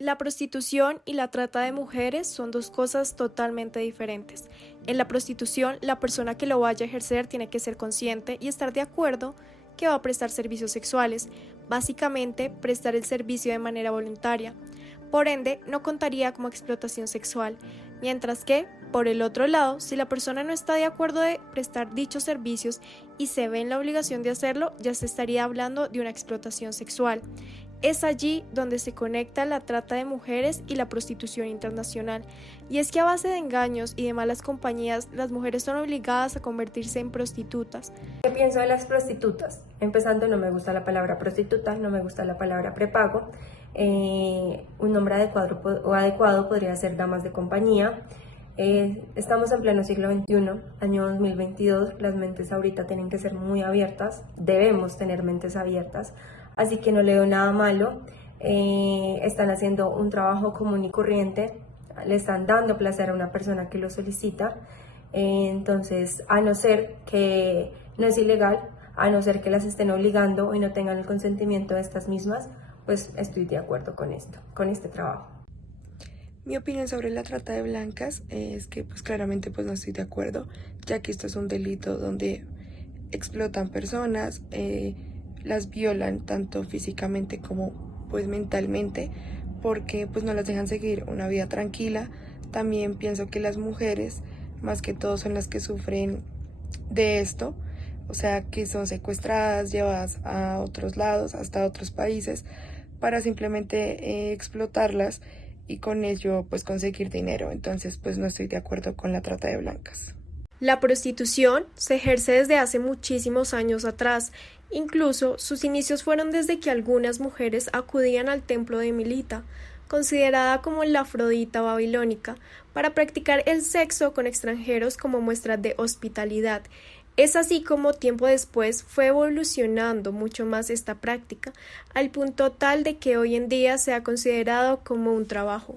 La prostitución y la trata de mujeres son dos cosas totalmente diferentes. En la prostitución, la persona que lo vaya a ejercer tiene que ser consciente y estar de acuerdo que va a prestar servicios sexuales, básicamente prestar el servicio de manera voluntaria. Por ende, no contaría como explotación sexual, mientras que, por el otro lado, si la persona no está de acuerdo de prestar dichos servicios y se ve en la obligación de hacerlo, ya se estaría hablando de una explotación sexual. Es allí donde se conecta la trata de mujeres y la prostitución internacional. Y es que a base de engaños y de malas compañías, las mujeres son obligadas a convertirse en prostitutas. ¿Qué pienso de las prostitutas? Empezando, no me gusta la palabra prostituta, no me gusta la palabra prepago. Un nombre adecuado podría ser damas de compañía. Estamos en pleno siglo XXI, año 2022, las mentes ahorita tienen que ser muy abiertas, debemos tener mentes abiertas, así que no le veo nada malo. Están haciendo un trabajo común y corriente, le están dando placer a una persona que lo solicita, entonces a no ser que no es ilegal, a no ser que las estén obligando y no tengan el consentimiento de estas mismas, pues estoy de acuerdo con esto, con este trabajo. Mi opinión sobre la trata de blancas es que pues claramente pues no estoy de acuerdo, ya que esto es un delito donde explotan personas, las violan tanto físicamente como pues mentalmente, porque pues no las dejan seguir una vida tranquila. También pienso que las mujeres más que todo son las que sufren de esto, o sea que son secuestradas, llevadas a otros lados, hasta otros países, para simplemente explotarlas y con ello pues conseguir dinero. Entonces pues no estoy de acuerdo con la trata de blancas. La prostitución se ejerce desde hace muchísimos años atrás. Incluso sus inicios fueron desde que algunas mujeres acudían al templo de Milita, considerada como la Afrodita babilónica, para practicar el sexo con extranjeros como muestra de hospitalidad. Es así como tiempo después fue evolucionando mucho más esta práctica, al punto tal de que hoy en día se ha considerado como un trabajo.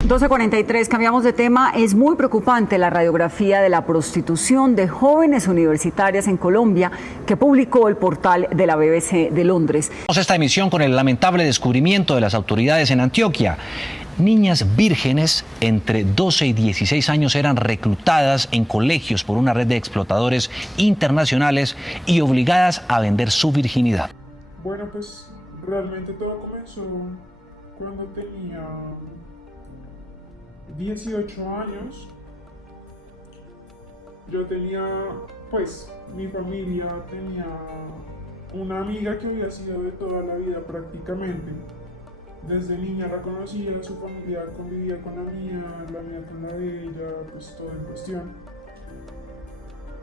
12:43, cambiamos de tema. Es muy preocupante la radiografía de la prostitución de jóvenes universitarias en Colombia que publicó el portal de la BBC de Londres. Esta emisión con el lamentable descubrimiento de las autoridades en Antioquia. Niñas vírgenes entre 12 y 16 años eran reclutadas en colegios por una red de explotadores internacionales y obligadas a vender su virginidad. Bueno, pues realmente todo comenzó cuando tenía 18 años. Yo tenía, pues, mi familia tenía una amiga que había sido de toda la vida prácticamente. Desde niña la conocía, su familia convivía con la mía con la de ella, pues todo en cuestión.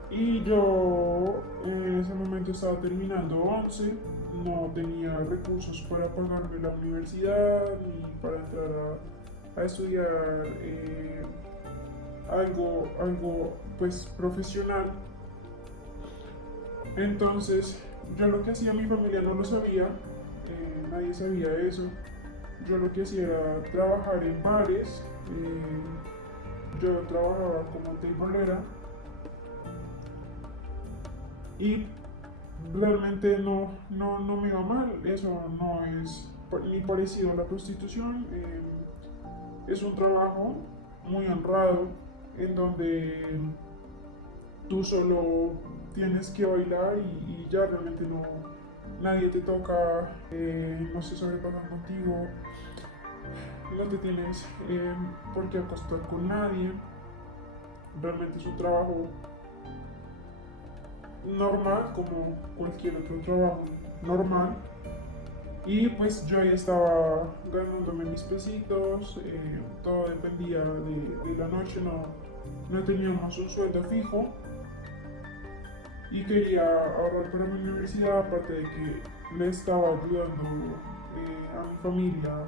Y yo en ese momento estaba terminando 11, no tenía recursos para pagarme la universidad ni para entrar a estudiar algo pues profesional. Entonces yo lo que hacía, mi familia no lo sabía, nadie sabía eso. Yo lo que hacía era trabajar en bares, yo trabajaba como teibolera y realmente no me iba mal. Eso no es ni parecido a la prostitución. Es un trabajo muy honrado en donde tú solo tienes que bailar y ya realmente nadie te toca, no se sobrepasa contigo, no te tienes por qué acostar con nadie. Realmente es un trabajo normal como cualquier otro trabajo normal. Y pues yo ya estaba ganándome mis pesitos, todo dependía de la noche, no teníamos un sueldo fijo y quería ahorrar para mi universidad, aparte de que le estaba ayudando a mi familia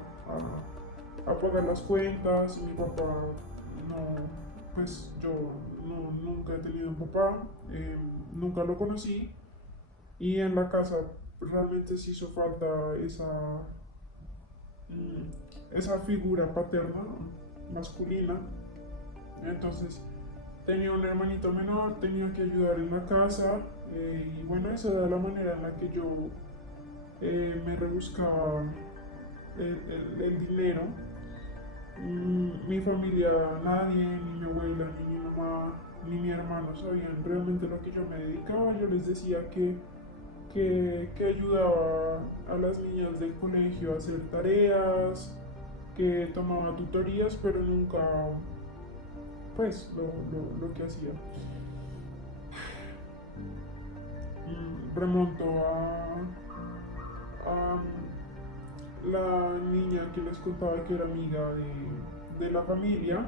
a pagar las cuentas. Mi papá pues yo nunca he tenido un papá, nunca lo conocí y en la casa realmente sí hizo falta esa figura paterna, masculina. Entonces tenía un hermanito menor, tenía que ayudar en la casa y bueno, esa era la manera en la que yo me rebuscaba el dinero. Mi familia, nadie, ni mi abuela, ni mi mamá, ni mi hermano sabían realmente lo que yo me dedicaba. Yo les decía que ayudaba a las niñas del colegio a hacer tareas, que tomaba tutorías, pero nunca, pues, lo que hacía. Remonto a la niña que les contaba que era amiga de la familia,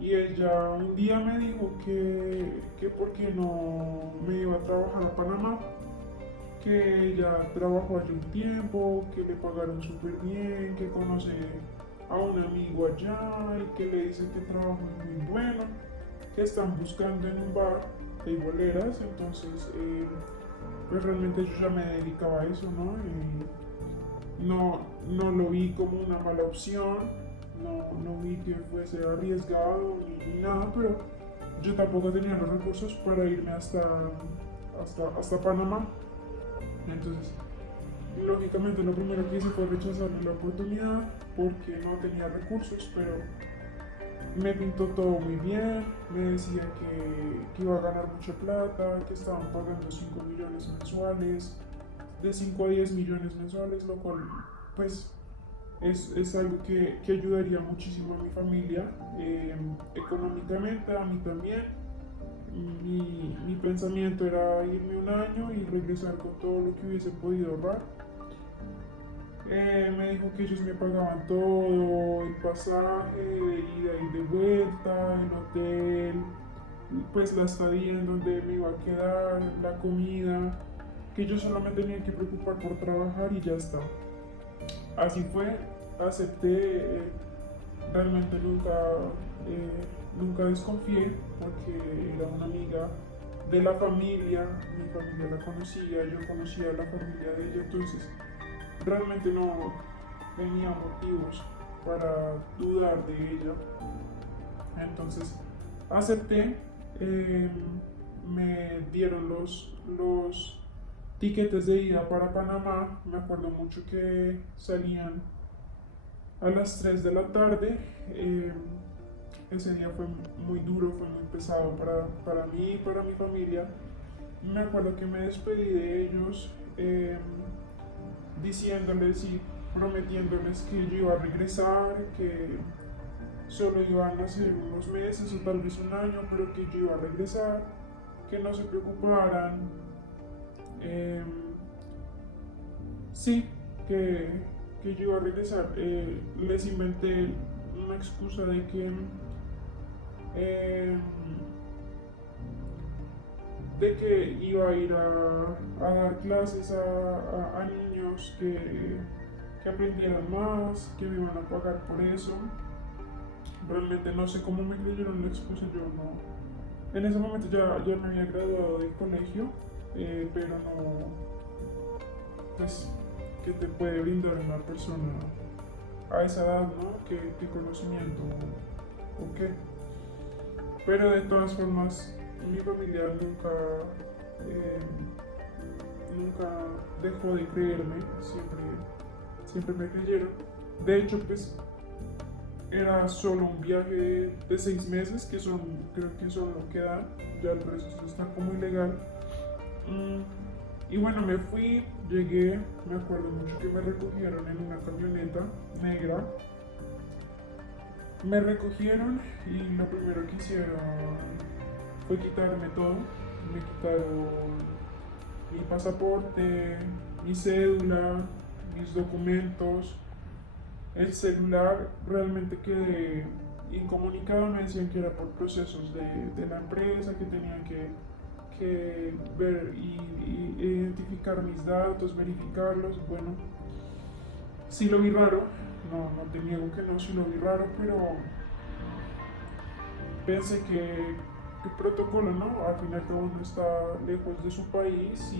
y ella un día me dijo que por qué no me iba a trabajar a Panamá, que ella trabajó allí un tiempo, que le pagaron súper bien, que conoce a un amigo allá y que le dice que el trabajo es muy bueno, que están buscando en un bar de boleras. Entonces pues realmente yo ya me dedicaba a eso, ¿no? No lo vi como una mala opción, no vi que fuese arriesgado ni nada, pero yo tampoco tenía los recursos para irme hasta Panamá. Entonces, lógicamente lo primero que hice fue rechazarle la oportunidad porque no tenía recursos, pero me pintó todo muy bien, me decía que iba a ganar mucha plata, que estaban pagando 5 millones mensuales, de 5 a 10 millones mensuales, lo cual pues es algo que ayudaría muchísimo a mi familia, económicamente, a mí también. Mi pensamiento era irme un año y regresar con todo lo que hubiese podido ahorrar. Me dijo que ellos me pagaban todo, el pasaje de ida y de vuelta, el hotel, pues la estadía en donde me iba a quedar, la comida, que yo solo me tenía que preocupar por trabajar y ya está. Así fue, acepté, realmente nunca desconfié porque era una amiga de la familia, mi familia la conocía, yo conocía a la familia de ella, entonces realmente no tenía motivos para dudar de ella. Entonces acepté, me dieron los tiquetes de ida para Panamá. Me acuerdo mucho que salían a las 3 de la tarde. Ese día fue muy duro, fue muy pesado para mí y para mi familia. Me acuerdo que me despedí de ellos diciéndoles y prometiéndoles que yo iba a regresar, que solo iban a ser unos meses o tal vez un año, pero que yo iba a regresar, que no se preocuparan. Sí, que yo iba a regresar. Les inventé una excusa de que iba a ir a dar clases a niños que aprendieran más, que me iban a pagar por eso. Realmente no sé cómo me creyeron la excusa, yo no. En ese momento ya me había graduado del colegio, pero no, pues, ¿qué te puede brindar una persona a esa edad, no? ¿Qué conocimiento o qué? Pero de todas formas, mi familia nunca dejó de creerme, siempre me creyeron. De hecho, pues, era solo un viaje de 6 meses, creo que son lo que dan, ya el resto está como ilegal. Y bueno, me fui, llegué, me acuerdo mucho que me recogieron en una camioneta negra. Me recogieron y lo primero que hicieron fue quitarme todo. Me quitaron mi pasaporte, mi cédula, mis documentos, el celular. Realmente quedé incomunicado. Me decían que era por procesos de la empresa, que tenían que ver y identificar mis datos, verificarlos. Bueno, sí lo vi raro, no te niego que no, sí lo vi raro, pero pensé que protocolo, ¿no? Al final cada uno está lejos de su país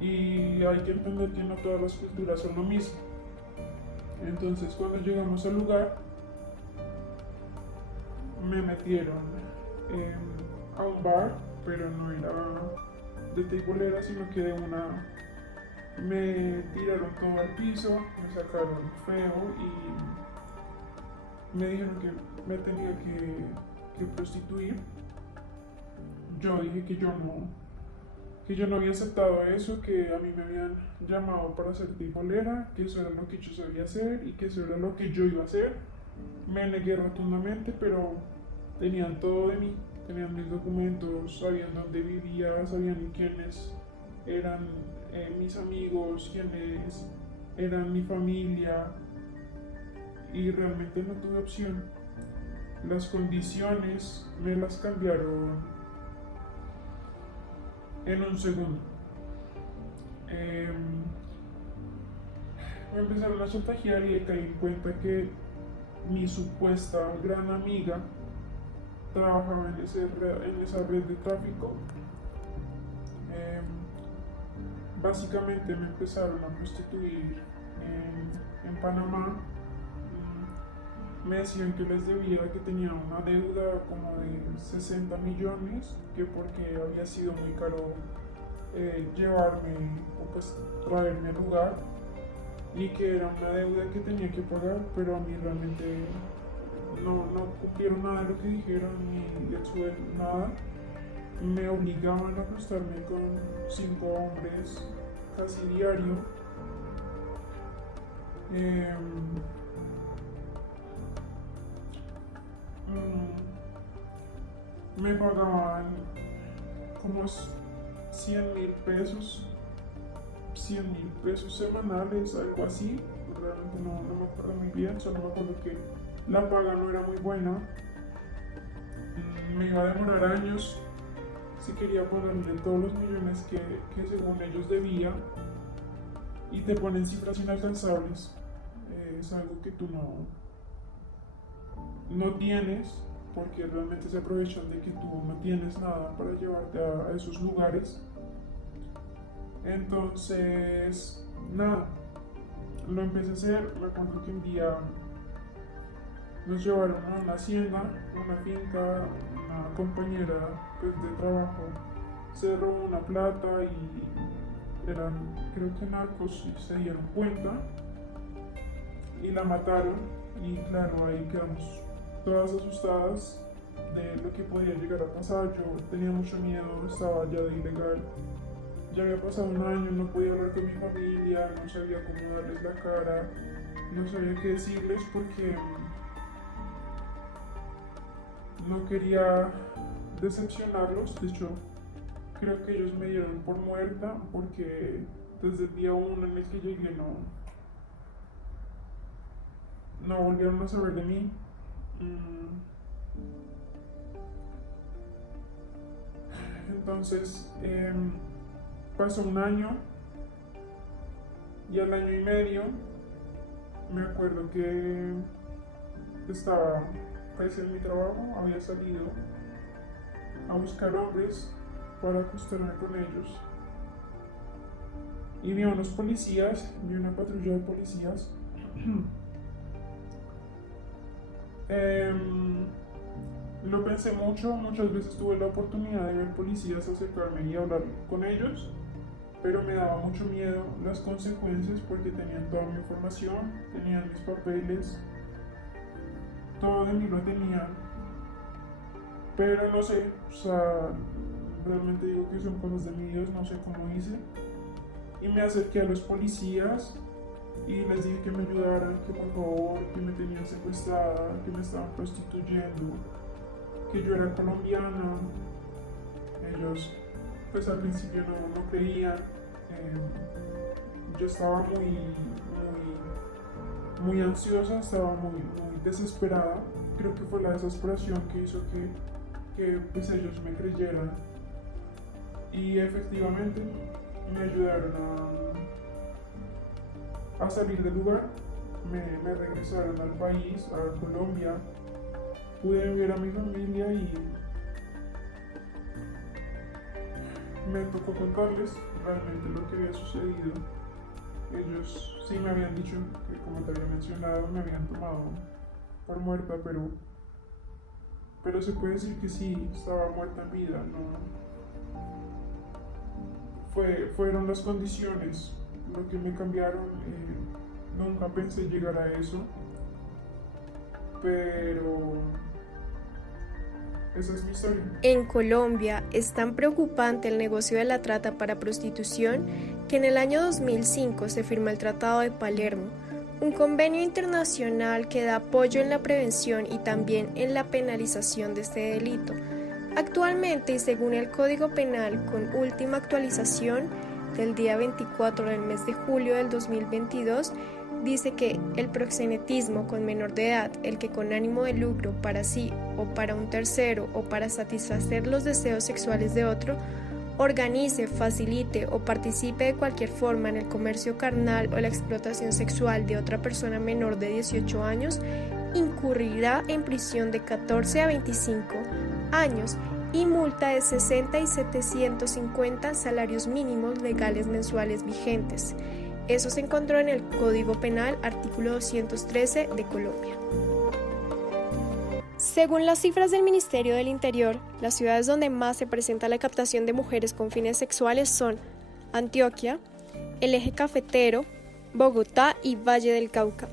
y hay que entender que no todas las culturas son lo mismo. Entonces cuando llegamos al lugar me metieron a un bar, pero no era de teibolera, sino que de Me tiraron todo al piso, me sacaron feo y me dijeron que me tenía que prostituir. Yo dije que yo no había aceptado eso, que a mí me habían llamado para ser tibolera, que eso era lo que yo sabía hacer y que eso era lo que yo iba a hacer. Me negué rotundamente, pero tenían todo de mí, tenían mis documentos, sabían dónde vivía, sabían quiénes eran mis amigos, quiénes eran mi familia, y realmente no tuve opción. Las condiciones me las cambiaron en un segundo. Me empezaron a chantajear y caí en cuenta que mi supuesta gran amiga trabajaba en esa red de tráfico. Básicamente me empezaron a prostituir en Panamá. Me decían que les debía, que tenía una deuda como de 60 millones, que porque había sido muy caro llevarme o pues traerme al lugar, y que era una deuda que tenía que pagar, pero a mí realmente no cumplieron nada de lo que dijeron, ni del sueldo, nada. Me obligaban a acostarme con 5 hombres casi diario. Me pagaban como 100.000 pesos, 100.000 pesos semanales, algo así. Realmente no me acuerdo muy bien, solo me acuerdo que la paga no era muy buena. Me iba a demorar años si quería pagarle todos los millones que según ellos debía, y te ponen cifras inalcanzables. Es algo que tú no tienes, porque realmente se aprovechan de que tú no tienes nada para llevarte a esos lugares. Entonces, nada, lo empecé a hacer. Me acuerdo que un día nos llevaron a una hacienda, una finca. Una compañera pues, de trabajo se robó una plata y eran, creo que narcos, y se dieron cuenta y la mataron. Y claro, ahí quedamos todas asustadas de lo que podía llegar a pasar. Yo tenía mucho miedo, estaba ya de ilegal, ya había pasado un año, no podía hablar con mi familia, no sabía cómo darles la cara, no sabía qué decirles, porque no quería decepcionarlos. De hecho, creo que ellos me dieron por muerta, porque desde el día 1 en el que llegué no volvieron a saber de mí. Entonces pasó un año, y al año y medio me acuerdo que estaba pues en mi trabajo, había salido a buscar hombres para acostarme con ellos, y vi a unos policías, vi una patrulla de policías. Lo pensé mucho, muchas veces tuve la oportunidad de ver policías acercarme y hablar con ellos, pero me daba mucho miedo las consecuencias, porque tenían toda mi información, tenían mis papeles, todo de mí lo tenían. Pero no sé, o sea, realmente digo que son cosas de mi Dios, no sé cómo hice. Y me acerqué a los policías y les dije que me ayudaran, que por favor, que me tenían secuestrada, que me estaban prostituyendo, que yo era colombiana. Ellos pues al principio no creían. Yo estaba muy ansiosa, estaba muy desesperada. Creo que fue la desesperación que hizo que pues ellos me creyeran, y efectivamente me ayudaron a salir del lugar. Me regresaron al país, a Colombia. Pude ver a mi familia y me tocó contarles realmente lo que había sucedido. Ellos sí me habían dicho que, como te había mencionado, me habían tomado por muerta, pero se puede decir que sí, estaba muerta en vida. Fueron las condiciones lo que me cambiaron. Nunca pensé llegar a eso, pero esa es mi historia. En Colombia es tan preocupante el negocio de la trata para prostitución que en el año 2005 se firmó el Tratado de Palermo, un convenio internacional que da apoyo en la prevención y también en la penalización de este delito. Actualmente, y según el Código Penal con última actualización del día 24 del mes de julio del 2022, dice que el proxenetismo con menor de edad, el que con ánimo de lucro para sí o para un tercero o para satisfacer los deseos sexuales de otro, organice, facilite o participe de cualquier forma en el comercio carnal o la explotación sexual de otra persona menor de 18 años, incurrirá en prisión de 14 a 25 años y multa de 60 y 750 salarios mínimos legales mensuales vigentes. Eso se encontró en el Código Penal, artículo 213 de Colombia. Según las cifras del Ministerio del Interior, las ciudades donde más se presenta la captación de mujeres con fines sexuales son Antioquia, el Eje Cafetero, Bogotá y Valle del Cauca,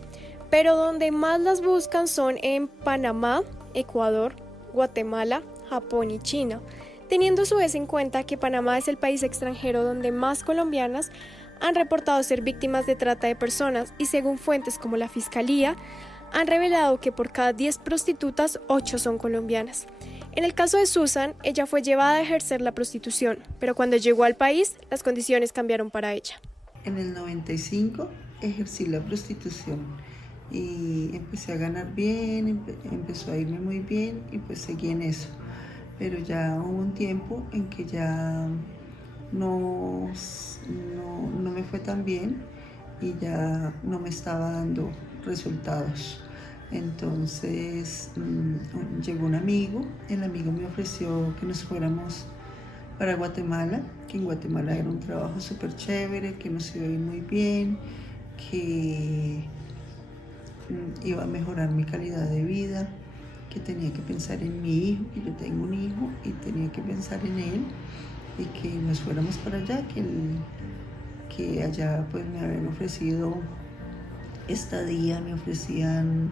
pero donde más las buscan son en Panamá, Ecuador, Guatemala, Japón y China, teniendo a su vez en cuenta que Panamá es el país extranjero donde más colombianas han reportado ser víctimas de trata de personas y según fuentes como la Fiscalía, han revelado que por cada 10 prostitutas, 8 son colombianas. En el caso de Susan, ella fue llevada a ejercer la prostitución, pero cuando llegó al país, las condiciones cambiaron para ella. En el 95 ejercí la prostitución y empecé a ganar bien, empezó a irme muy bien y pues seguí en eso. Pero ya hubo un tiempo en que ya no me fue tan bien y ya no me estaba dando resultados. Entonces llegó un amigo, el amigo me ofreció que nos fuéramos para Guatemala, que en Guatemala era un trabajo súper chévere, que nos iba a ir muy bien, que iba a mejorar mi calidad de vida, que tenía que pensar en mi hijo, que yo tengo un hijo y tenía que pensar en él y que nos fuéramos para allá, que allá pues me habían ofrecido estadía, me ofrecían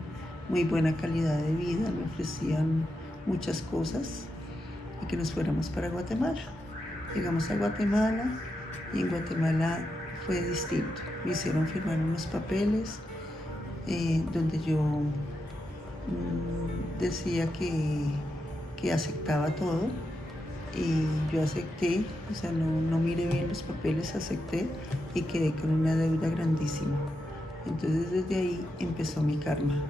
muy buena calidad de vida, me ofrecían muchas cosas y que nos fuéramos para Guatemala. Llegamos a Guatemala y en Guatemala fue distinto. Me hicieron firmar unos papeles donde yo decía que aceptaba todo y yo acepté, o sea, no miré bien los papeles, acepté y quedé con una deuda grandísima. Entonces desde ahí empezó mi karma.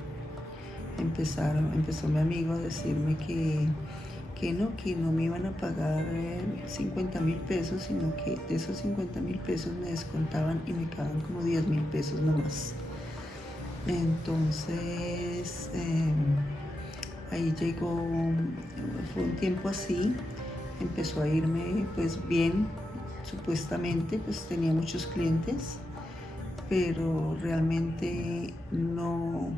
Empezó mi amigo a decirme que no me iban a pagar 50,000 pesos, sino que de esos 50,000 pesos me descontaban y me quedaban como 10,000 pesos nomás. Entonces ahí llegó, fue un tiempo así, empezó a irme pues bien, supuestamente pues tenía muchos clientes, pero realmente no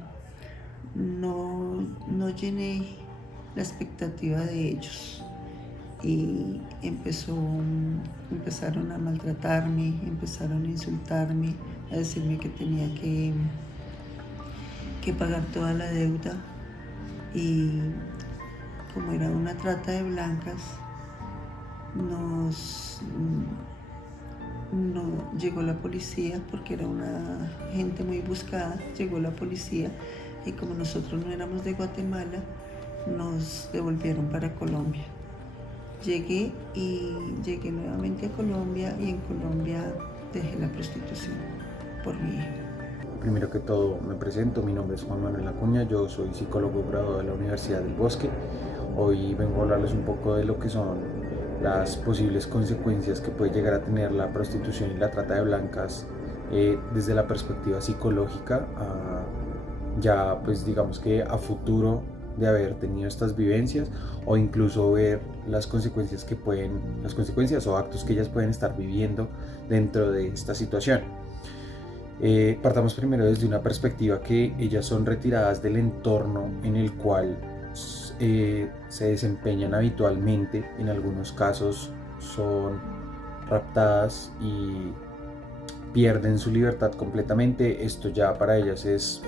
llené la expectativa de ellos y empezaron a maltratarme, empezaron a insultarme, a decirme que tenía que pagar toda la deuda y como era una trata de blancas, llegó la policía porque era una gente muy buscada, llegó la policía y como nosotros no éramos de Guatemala, nos devolvieron para Colombia. Llegué nuevamente a Colombia y en Colombia dejé la prostitución por mi hijo. Primero que todo me presento, mi nombre es Juan Manuel Acuña, yo soy psicólogo graduado de la Universidad del Bosque. Hoy vengo a hablarles un poco de lo que son las posibles consecuencias que puede llegar a tener la prostitución y la trata de blancas desde la perspectiva psicológica, ya pues digamos que a futuro de haber tenido estas vivencias o incluso ver las consecuencias o actos que ellas pueden estar viviendo dentro de esta situación. Partamos primero desde una perspectiva que ellas son retiradas del entorno en el cual se desempeñan habitualmente, en algunos casos son raptadas y pierden su libertad completamente. Esto ya para ellas es,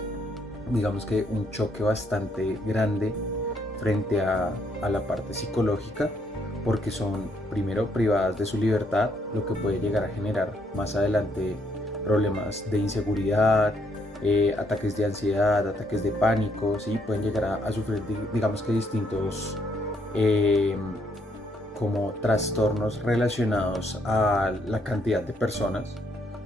digamos que, un choque bastante grande frente a la parte psicológica, porque son primero privadas de su libertad, lo que puede llegar a generar más adelante problemas de inseguridad, ataques de ansiedad, ataques de pánico, ¿sí? Pueden llegar a sufrir, digamos que distintos como trastornos relacionados a la cantidad de personas,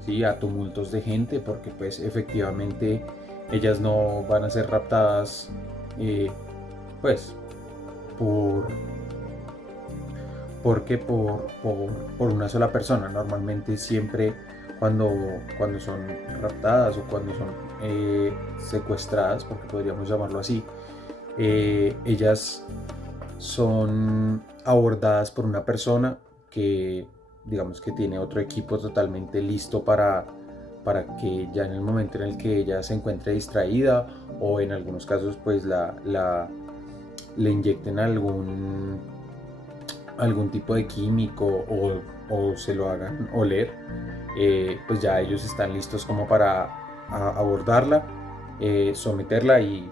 ¿sí? A tumultos de gente, porque pues efectivamente ellas no van a ser raptadas pues por una sola persona. Normalmente siempre cuando son raptadas o cuando son secuestradas, porque podríamos llamarlo así, ellas son abordadas por una persona que, digamos, que tiene otro equipo totalmente listo para que ya en el momento en el que ella se encuentre distraída, o en algunos casos pues le inyecten algún tipo de químico o se lo hagan oler, pues ya ellos están listos como para abordarla, someterla y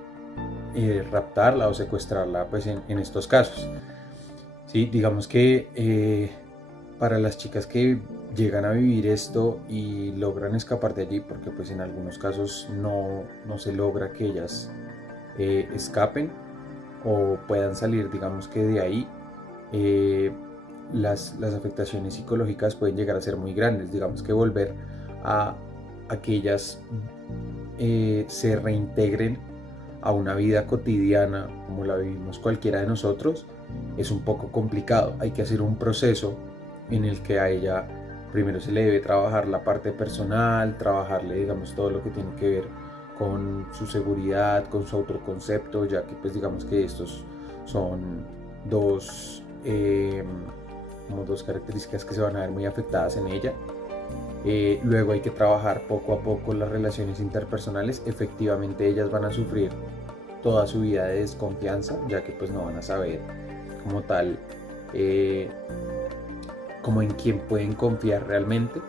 raptarla o secuestrarla, pues en estos casos. Sí, digamos que para las chicas que llegan a vivir esto y logran escapar de allí, porque pues en algunos casos no se logra que ellas escapen o puedan salir, digamos que de ahí, las afectaciones psicológicas pueden llegar a ser muy grandes. Digamos que volver a que ellas se reintegren a una vida cotidiana como la vivimos cualquiera de nosotros es un poco complicado. Hay que hacer un proceso en el que a ella primero se le debe trabajar la parte personal, trabajarle, digamos, todo lo que tiene que ver con su seguridad, con su autoconcepto, ya que pues digamos que estos son dos características que se van a ver muy afectadas en ella. Luego hay que trabajar poco a poco las relaciones interpersonales. Efectivamente ellas van a sufrir toda su vida de desconfianza, ya que pues no van a saber como tal como en quién pueden confiar realmente.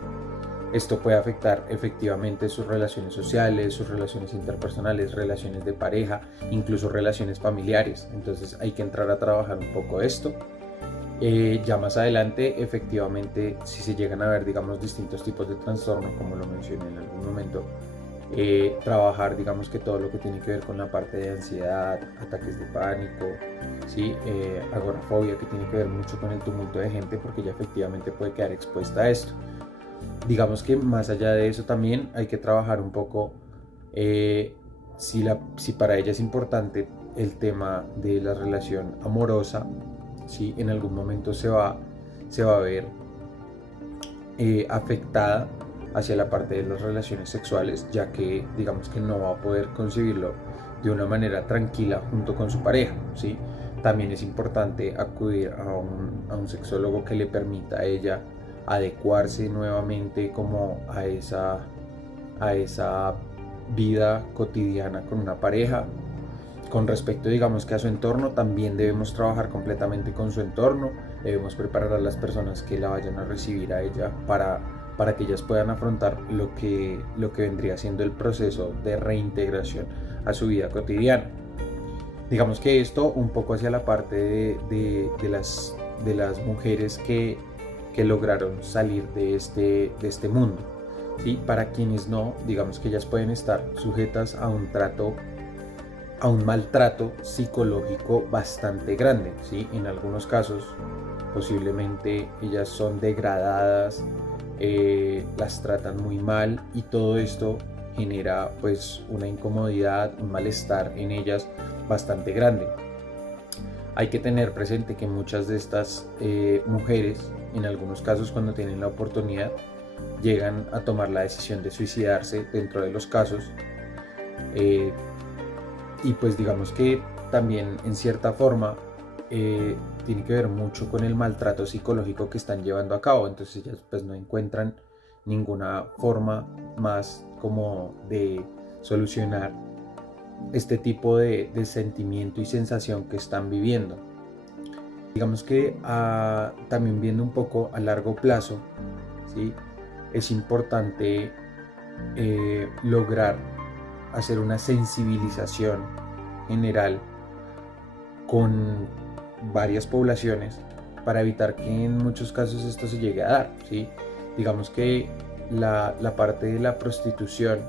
Esto puede afectar efectivamente sus relaciones sociales, sus relaciones interpersonales, relaciones de pareja, incluso relaciones familiares. Entonces hay que entrar a trabajar un poco esto. Ya más adelante, efectivamente, si se llegan a ver, digamos, distintos tipos de trastorno, como lo mencioné en algún momento, trabajar, digamos, que todo lo que tiene que ver con la parte de ansiedad, ataques de pánico, ¿sí? Agorafobia, que tiene que ver mucho con el tumulto de gente, porque ya efectivamente puede quedar expuesta a esto. Digamos que más allá de eso también hay que trabajar un poco, si para ella es importante el tema de la relación amorosa, ¿sí? En algún momento se va a ver afectada hacia la parte de las relaciones sexuales, ya que digamos que no va a poder concebirlo de una manera tranquila junto con su pareja, ¿sí? También es importante acudir a un sexólogo que le permita a ella adecuarse nuevamente como a esa vida cotidiana con una pareja. Con respecto, digamos, que a su entorno, también debemos trabajar completamente con su entorno. Debemos preparar a las personas que la vayan a recibir a ella para que ellas puedan afrontar lo que vendría siendo el proceso de reintegración a su vida cotidiana. Digamos que esto un poco hacia la parte de las mujeres que lograron salir de este mundo, ¿sí? Para quienes no, digamos que ellas pueden estar sujetas a un maltrato psicológico bastante grande, ¿sí? En algunos casos posiblemente ellas son degradadas, las tratan muy mal, y todo esto genera pues una incomodidad, un malestar en ellas bastante grande. Hay que tener presente que muchas de estas mujeres, en algunos casos, cuando tienen la oportunidad, llegan a tomar la decisión de suicidarse dentro de los casos, y pues digamos que también en cierta forma tiene que ver mucho con el maltrato psicológico que están llevando a cabo. Entonces ellas pues no encuentran ninguna forma más como de solucionar este tipo de sentimiento y sensación que están viviendo. Digamos que también viendo un poco a largo plazo, ¿sí? es importante lograr hacer una sensibilización general con varias poblaciones para evitar que en muchos casos esto se llegue a dar, ¿sí? Digamos que la parte de la prostitución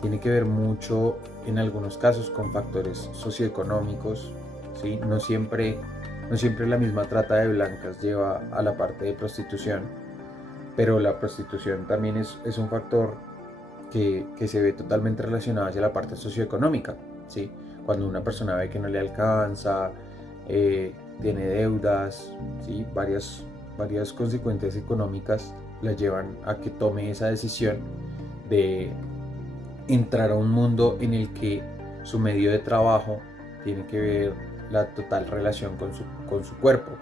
tiene que ver mucho en algunos casos con factores socioeconómicos, ¿sí? No siempre la misma trata de blancas lleva a la parte de prostitución, pero la prostitución también es un factor que se ve totalmente relacionado hacia la parte socioeconómica, ¿sí? Cuando una persona ve que no le alcanza, tiene deudas, ¿sí? Varias consecuencias económicas la llevan a que tome esa decisión de entrar a un mundo en el que su medio de trabajo tiene que ver la total relación con su cuerpo,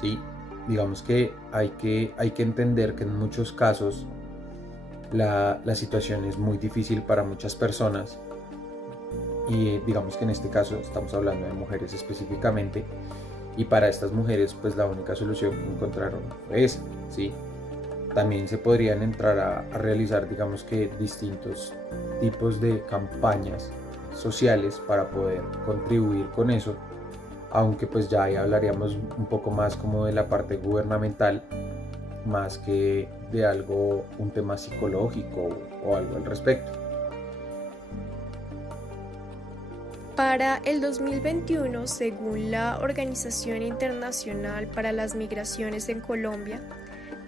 ¿sí? Digamos que hay que entender que en muchos casos la situación es muy difícil para muchas personas, y digamos que en este caso estamos hablando de mujeres específicamente, y para estas mujeres pues la única solución que encontraron fue esa, ¿sí? También se podrían entrar a realizar, digamos que, distintos tipos de campañas sociales para poder contribuir con eso, aunque pues ya ahí hablaríamos un poco más como de la parte gubernamental, más que de un tema psicológico o algo al respecto. Para el 2021, según la Organización Internacional para las Migraciones en Colombia,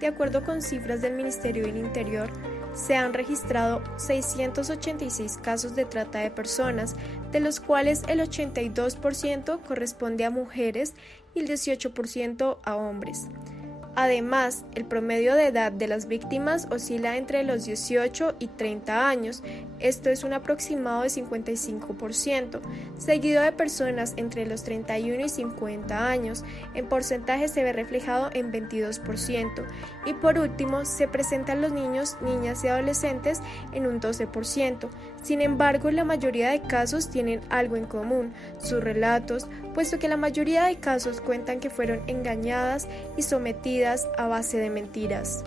de acuerdo con cifras del Ministerio del Interior, se han registrado 686 casos de trata de personas, de los cuales el 82% corresponde a mujeres y el 18% a hombres. Además, el promedio de edad de las víctimas oscila entre los 18 y 30 años, esto es un aproximado de 55%, seguido de personas entre los 31 y 50 años, en porcentaje se ve reflejado en 22%, y por último se presentan los niños, niñas y adolescentes en un 12%. Sin embargo, la mayoría de casos tienen algo en común, sus relatos, puesto que la mayoría de casos cuentan que fueron engañadas y sometidas a base de mentiras.